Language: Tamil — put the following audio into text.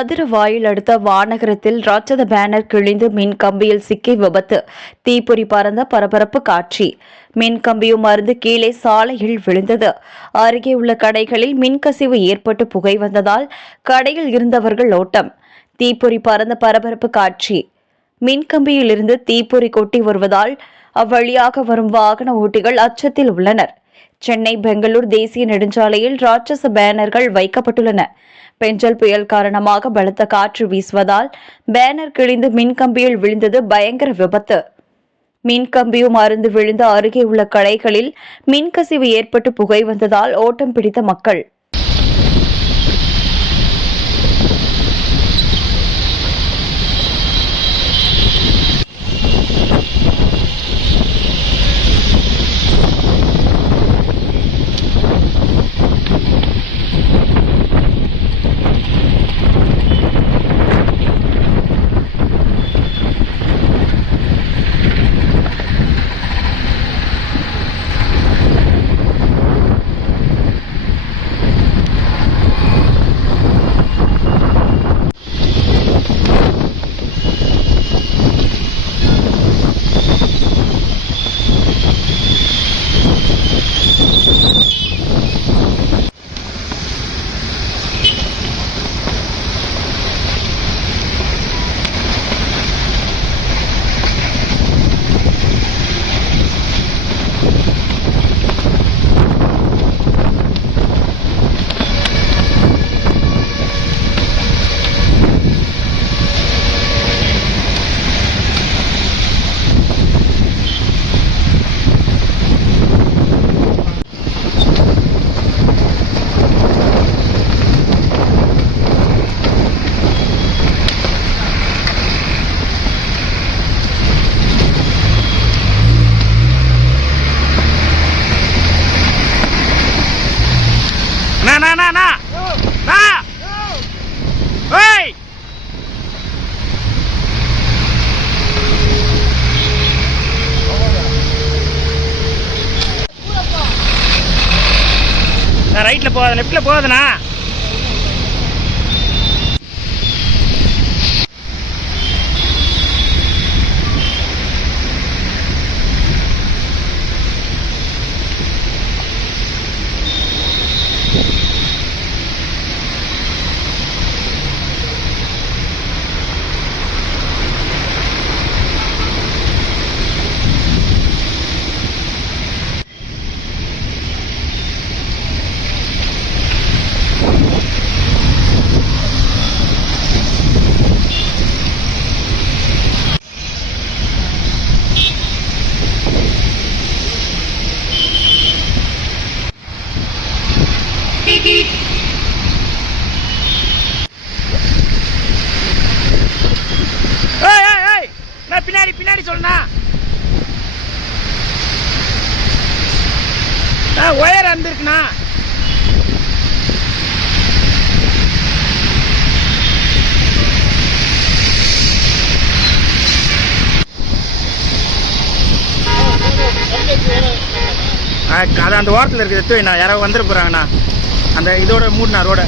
மதுரவாயில் அடுத்த வானகரத்தில் ராட்சத பேனர் கிழிந்து மின் கம்பியில் சிக்கி விபத்து, தீப்பொறி பறந்த பரபரப்பு காட்சி. மின் கம்பியும் மருந்து கீழே சாலையில் விழுந்தது. அருகே உள்ள கடைகளில் மின்கசிவு ஏற்பட்டு புகை வந்ததால் கடையில் இருந்தவர்கள் ஓட்டம். தீப்பொறி பறந்த பரபரப்பு காட்சி. மின்கம்பியில் இருந்து தீப்பொறி கொட்டி வருவதால் அவ்வழியாக வரும் வாகன ஓட்டிகள் அச்சத்தில் உள்ளனர். சென்னை பெங்களூர் தேசிய நெடுஞ்சாலையில் ராட்சச பேனர்கள் வைக்கப்பட்டுள்ளன. பெஞ்சல் புயல் காரணமாக பலத்த காற்று வீசுவதால் பேனர் கிழிந்து மின்கம்பியில் விழுந்தது பயங்கர விபத்து. மின்கம்பியும் அறுந்து விழுந்த அருகே உள்ள கடைகளில் மின்கசிவு ஏற்பட்டு புகை வந்ததால் ஓட்டம் பிடித்த மக்கள். ரைட்ல போகாத, லெஃப்ட்ல போகாதண்ணா. பின்னாடி பின்னாடி சொல்லுண்ணா. ஒயர் வந்துருக்குண்ணா. அது அந்த ஓரத்தில் இருக்குது, யாரோ வந்துட போறாங்கண்ணா. அந்த இதோட மூடினா ரோட